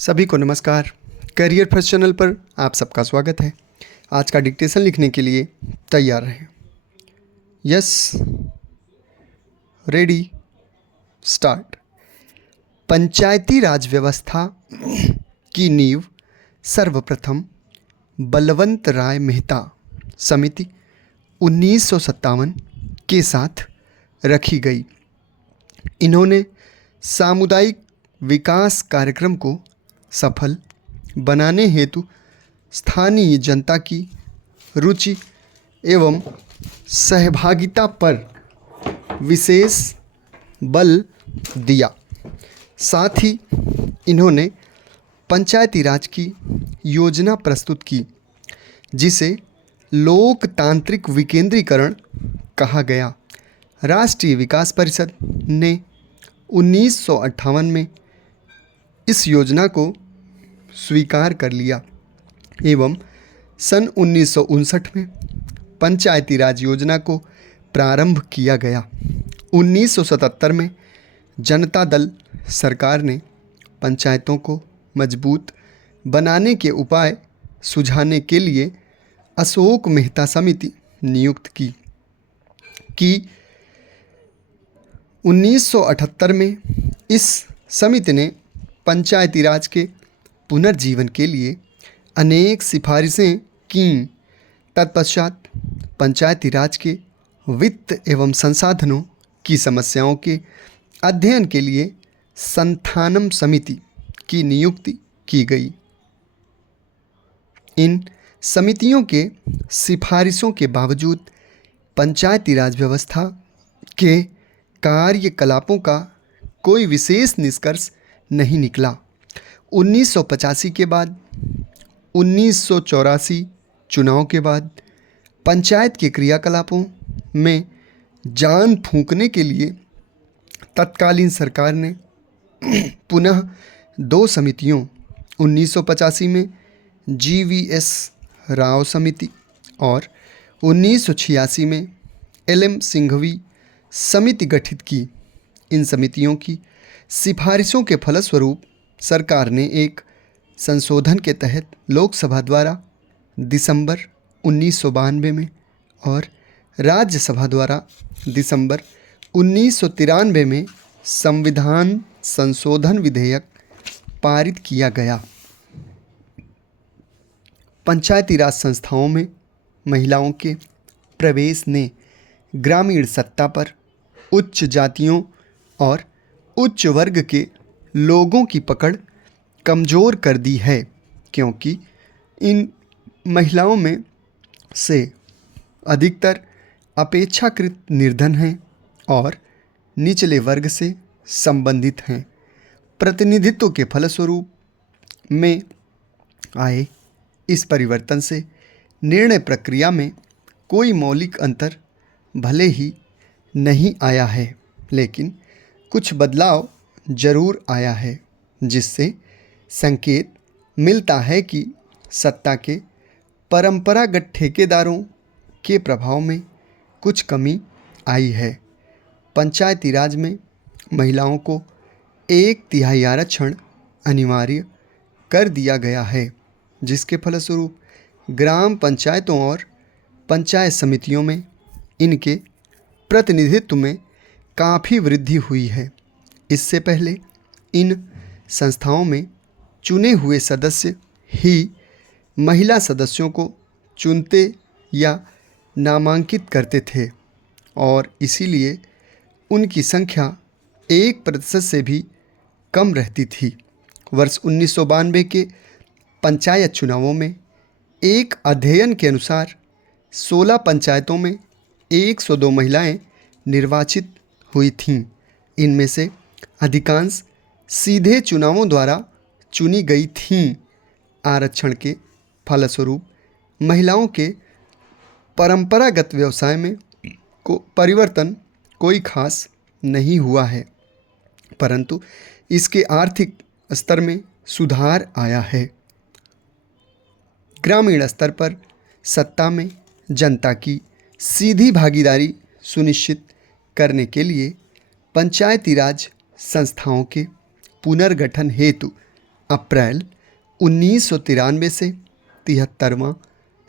सभी को नमस्कार। करियर फर्स्ट चैनल पर आप सबका स्वागत है। आज का डिक्टेशन लिखने के लिए तैयार रहें। Yes, ready, start. Panchayati Raj व्यवस्था की नींव सर्वप्रथम बलवंत राय मेहता समिति 1957 के साथ रखी गई। इन्होंने सामुदायिक विकास कार्यक्रम को सफल बनाने हेतु स्थानीय जनता की रुचि एवं सहभागिता पर विशेष बल दिया। साथ ही इन्होंने पंचायती राज की योजना प्रस्तुत की, जिसे लोकतांत्रिक विकेंद्रीकरण कहा गया। राष्ट्रीय विकास परिषद ने 1958 में इस योजना को स्वीकार कर लिया एवं सन 1959 में पंचायती राज योजना को प्रारंभ किया गया। 1977 में जनता दल सरकार ने पंचायतों को मजबूत बनाने के उपाय सुझाने के लिए अशोक मेहता समिति नियुक्त की 1978 में इस समिति ने पंचायती राज के पुनर्जीवन के लिए अनेक सिफारिशें कीं। तत्पश्चात पंचायती राज के वित्त एवं संसाधनों की समस्याओं के अध्ययन के लिए संथानम समिति की नियुक्ति की गई। इन समितियों के सिफारिशों के बावजूद पंचायती राज व्यवस्था के कार्यकलापों का कोई विशेष निष्कर्ष नहीं निकला। 1985 के बाद 1984 चुनाव के बाद पंचायत के क्रियाकलापों में जान फूंकने के लिए तत्कालीन सरकार ने पुनः दो समितियों 1985 में GVS राव समिति और 1986 में LM सिंघवी समिति गठित की। इन समितियों की सिफारिशों के फलस्वरूप सरकार ने एक संशोधन के तहत लोकसभा द्वारा दिसंबर 1992 में और राज्यसभा द्वारा दिसंबर 1993 में संविधान संशोधन विधेयक पारित किया गया। पंचायती राज संस्थाओं में महिलाओं के प्रवेश ने ग्रामीण सत्ता पर उच्च जातियों और उच्च वर्ग के लोगों की पकड़ कमज़ोर कर दी है, क्योंकि इन महिलाओं में से अधिकतर अपेक्षाकृत निर्धन हैं और निचले वर्ग से संबंधित हैं। प्रतिनिधित्व के फलस्वरूप में आए इस परिवर्तन से निर्णय प्रक्रिया में कोई मौलिक अंतर भले ही नहीं आया है, लेकिन कुछ बदलाव जरूर आया है, जिससे संकेत मिलता है कि सत्ता के परंपरागत ठेकेदारों के प्रभाव में कुछ कमी आई है। पंचायती राज में महिलाओं को 1/3 आरक्षण अनिवार्य कर दिया गया है, जिसके फलस्वरूप ग्राम पंचायतों और पंचायत समितियों में इनके प्रतिनिधित्व में काफ़ी वृद्धि हुई है। इससे पहले इन संस्थाओं में चुने हुए सदस्य ही महिला सदस्यों को चुनते या नामांकित करते थे और इसीलिए उनकी संख्या 1% से भी कम रहती थी। वर्ष 1992 के पंचायत चुनावों में एक अध्ययन के अनुसार 16 पंचायतों में 102 महिलाएं निर्वाचित हुई थीं। इनमें से अधिकांश सीधे चुनावों द्वारा चुनी गई थीं। आरक्षण के फलस्वरूप महिलाओं के परंपरागत व्यवसाय में परिवर्तन कोई खास नहीं हुआ है, परंतु इसके आर्थिक स्तर में सुधार आया है। ग्रामीण स्तर पर सत्ता में जनता की सीधी भागीदारी सुनिश्चित करने के लिए पंचायती राज संस्थाओं के पुनर्गठन हेतु अप्रैल 1993 से 73वां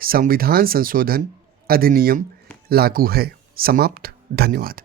संविधान संशोधन अधिनियम लागू है। समाप्त। धन्यवाद।